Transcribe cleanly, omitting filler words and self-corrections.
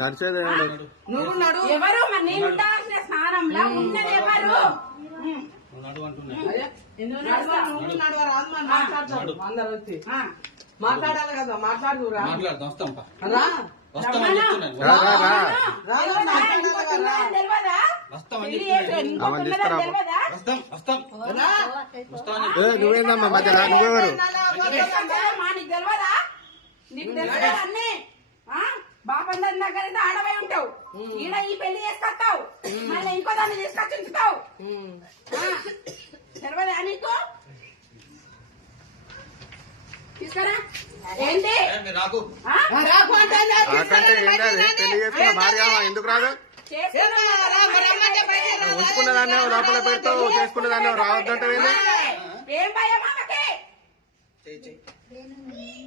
నడిచేది నువ్వు నడు. ఎవరు మరి నేను ఉండాల్సిన స్థానంలో ఉన్నది ఎవరు? మాట్లాడాలి కదా, మాట్లాడురా. నువ్వేందమ్మా మధ్య నువ్వెవరు? నీకు తెలియదా అన్నీ? బాబందరి దగ్గర ఆడవై ఉంటావు, ఈడ ఈ పెళ్లి చేసుకొస్తావు, మళ్ళీ ఇంకో దాన్ని తీసుకొచ్చి ఉంచుతావు. తెలియదా నీకు? తీసుకురా. ఏంటి పెళ్లి చేసుకున్న భార్య ఎందుకు రాదు? ఉంచుకున్న దాన్ని లోపల పెడతావు, చేసుకున్న దాన్ని రావద్దంటే ఏం భయం ఆమెకి?